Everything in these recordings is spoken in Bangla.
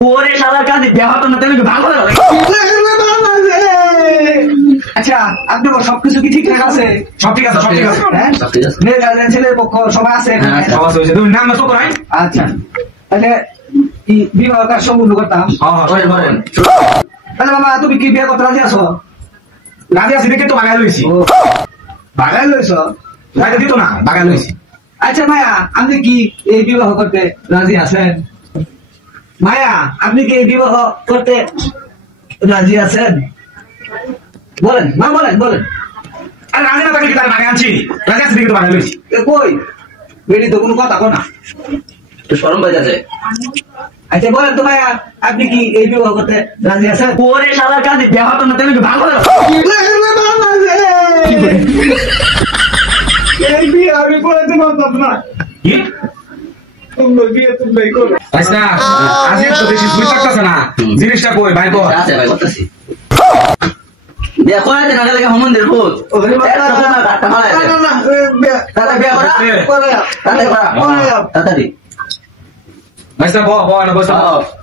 ওরে শালার কাজে দেওয়া হতো না তুমি ভালো লাগে। আচ্ছা আপনার সবকিছু কি ঠিকঠাক আছে? সব ঠিক আছে, সব ঠিক আছে। হ্যাঁ মেয়ে গার্জেন ছেলের পক্ষ সবাই আছে এখানে? সব আছে, হয়েছে। তুমি নাম না তো করাই? আচ্ছা তাহলে কি বিবাহ কাজ সম্পূর্ণ করতাম? বলেন তাহলে বাবা তুমি কি বিয়ে করতে রাজি আছো? রাজি আছি দেখে তো বাগাই লইছি। ও বাগাই লইছ? রাজি দিত না, বাগাই লইছি। আচ্ছা মায়া আপনি কি এই বিবাহ করতে রাজি আছেন? মায়া আপনি কি এই বিবাহ করতে রাজি আছেন? বলেন মা, বলেন বলেন। আর রাজি না থাকলে কি তার বাগাই আনছি? রাজি আছি দেখে তো বাগাই লইছি। এ কই বেরি তো কোনো কথা কো না। তো শরম বাজাছে। আচ্ছা বলেন তো মায়া আপনি কি এই বিবাহ করতে রাজি আছেন? ওরে শালার কাজে দেওয়া হতো না তুমি ভালো লাগে। এই বিয়ে আমি করতে পারতাম না। কি? তোমরা বিয়ে তোমরাই করো। আচ্ছা, আজ তো বেশি দুই থাকতেছে না। জিনিসটা কই ভাই কর। আছে ভাই করতেছি। দেখো না না লাগে হমন্দের ভূত। ওরে বাবা, কাটটা মারা না, না, না, তাহলে বিয়ে করা করে দাও, তাহলে করা করে দাও। তাড়াতাড়ি আচ্ছা না বসো।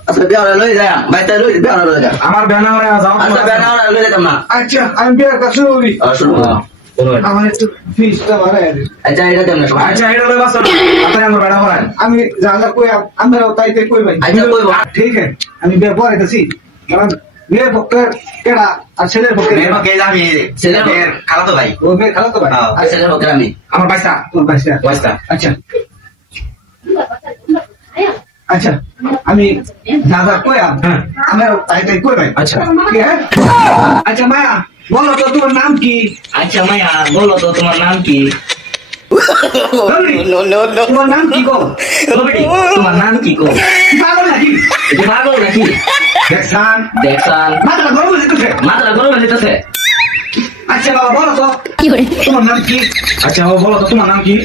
আচ্ছা বিয়ে করা লই যায় ভাই তাই লই বিয়ে করা লই যায়। আমার ব্যানা হয়ে যাও। আচ্ছা বিয়ে করা লই যেতাম না। আচ্ছা আমি বিয়ের কাজ শুরু করি। শুরু করো। আমার একটু ফিসটা বাড়ায় দিন। আচ্ছা এটা দেন না সবাই। আচ্ছা এটা লই বাসো। আপনারা আমার ব্যানা করেন। আমি যা যা কই আমরাও তাইতে কইবেন। আচ্ছা কইবো। ঠিক আছে আমি বিয়ে পড়াইতেছি কারণ মেয়ের পক্ষের কেডা আর ছেলের পক্ষের মেয়ের পক্ষে আমি ছেলের মেয়ের খালাতো ভাই। ও মেয়ে খালা তো ভাই। আর ছেলের পক্ষে আমি। আমার বাইসা। তোমার বাসা। বাইসা। আচ্ছা আচ্ছা আমি যা যা কইয়া হ্যাঁ। আমরাও তাইতে কইবেন। আচ্ছা। কি হ্যাঁ? আচ্ছা মায়া বলো তো তোমার নাম কি? আচ্ছা মাইয়া বলো তো তোমার নাম কি? তোমার নাম কি গো? তোমার নাম কি কো? পাগল নাকি? পাগল নাকি? দেখছান দেখছান মাথা গরম হয়ে যেতেছে। মাথাটা গরম হয়ে যেতেছে। আচ্ছা বাবা বলো তো তোমার নাম কি? আচ্ছা ও বলো তো তোমার নাম কি?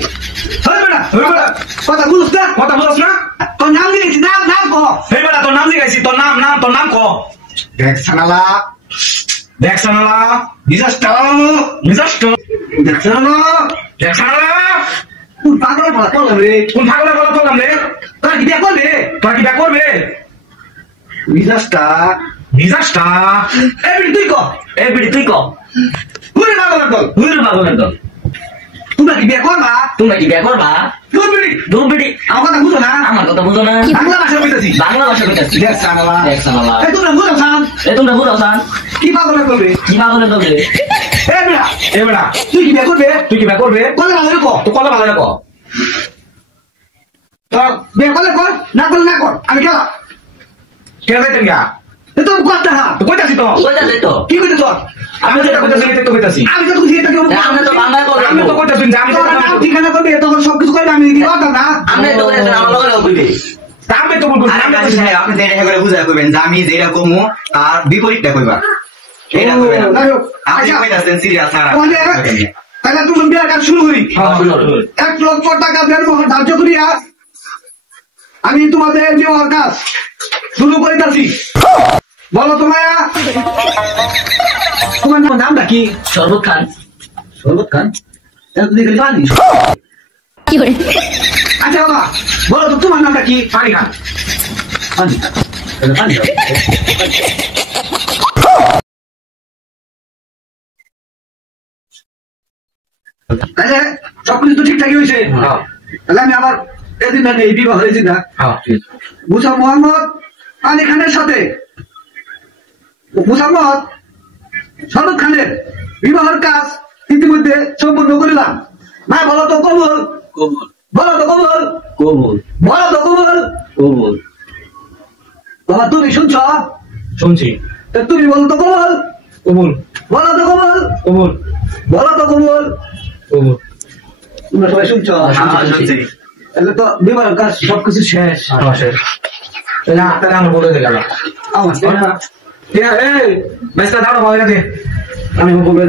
হয় বেটা ওই বেটা, কথা বুঝছ না? কথা বলছ না? তোর নাম দিয়েছি নাম নাম কো। এই বেটা তোর নাম জিগাইছি, তোর নাম ক। দেখছানালা দেখছানালা, ডিজাস্টার মিজাস্ট, দেখছানালা দেখছানালা। তুই পাগল বলা করলাম রে। কোন ঠাকুরের কথা বললাম রে? তোর কি বিয়ে করবে? তোরা কি ব্যাক করবে? ডিজাস্টার মিজাস্টটা। এই বিড়ি তুই কো। এই বিড়ি তুই ক। ঘুরে পাগল দল হুইর পাগলের দল। তোমরা কি বিয়ে করবা? তোমরা কি বিয়ে করবা? তুই বিড়ি দূর বিড়ি। আমার কথা বুঝো না? আমার কথা বুঝো না? বাংলা ভাষা বুঝতেছি। বাংলা ভাষা কইতাছি। দেখছানালা দেখছানালা। এই তোমরা বুঝো সান এ তোমরা বুঝো সান কি পাগল করবে? কি পাগলের দল রে? এই বিড়া এই বেটা, তুই কি বিয়ে করবে? তুই কি ব্যাক করবে? করলে ভালো কো। তো কলে ভালো রাখো। তোর বিয়ে করলে কর না করলে না কর আমি গেলাম। কে যাইতেন গা? এ তোর কথা না তো কইতাছি তো। কইতাছি তো। কি কইতে তোর? আমি যেটা কইতাছি এটা তো কইতাছি। আমি তো খুশি এটা কেউ আমরা তো বাংলায় বলবো। আমি তো কইতাছি যে আমি তোর নাম ঠিকানা করবে তখন সবকিছু করবে আমি কি কথা না? আমরা তো কইতাছি আমার লগে কইবে। আমি তো বলবো আরে আমি কাজী সাহেব, আপনি তো এটা করে বুঝাই কইবেন যে আমি যেটা কমু তার বিপরীতটা কইবা। এটা কইবেন না। যাই হোক, আপনি আচ্ছা, কইতাছেন সিরিয়াস ছাড়া। তাহলে তুমি বিয়ের কাজ শুরু করি। শুনো, শুনো। 1 লক্ষ টাকা দেড় ধার্য করিয়া আমি তোমাদের বিবাহ কাজ শুরু করিতেছি। বলো তোমায়া তোমার নামটা কি? শরবত খান। শরবত খান। তুই জানিস? আচ্ছা বাবা বলো তো তোমার নামটা কি? পানি খান। পানি। পানি খাও। তাহলে সবকিছু তো ঠিকঠাকই হয়েছে। হ্যাঁ। তাহলে আমি আবার এদিন এই বিবাহ হয়েছি না হ্যাঁ, ঠিক আছে। মুসা মোহাম্মদ আলী খানের সাথে মুসাম্মদ শরৎ খানের বিবাহের কাজ ইতিমধ্যে সম্পূর্ণ করিলাম। না বলো তো কবুল, কবুল। বলো তো কবুল, কবুল। বলো তো কবুল। কবুল। বাবা তুমি শুনছ? শুনছি। তা তুমি বলো তো কবুল, কবুল, বলো তো কবুল, কবুল, বলো তো কবুল। কবুল। তোমরা সবাই শুনছ? হ্যাঁ, শুনছি। তাহলে তো বিবাহের কাজ সবকিছু শেষ। হ্যাঁ, শেষ। তাহলে আমার বলে দিয়ে গেল। আমার এই, বাইসটা দাঁড়াও, বাইরে দে। আমি বলে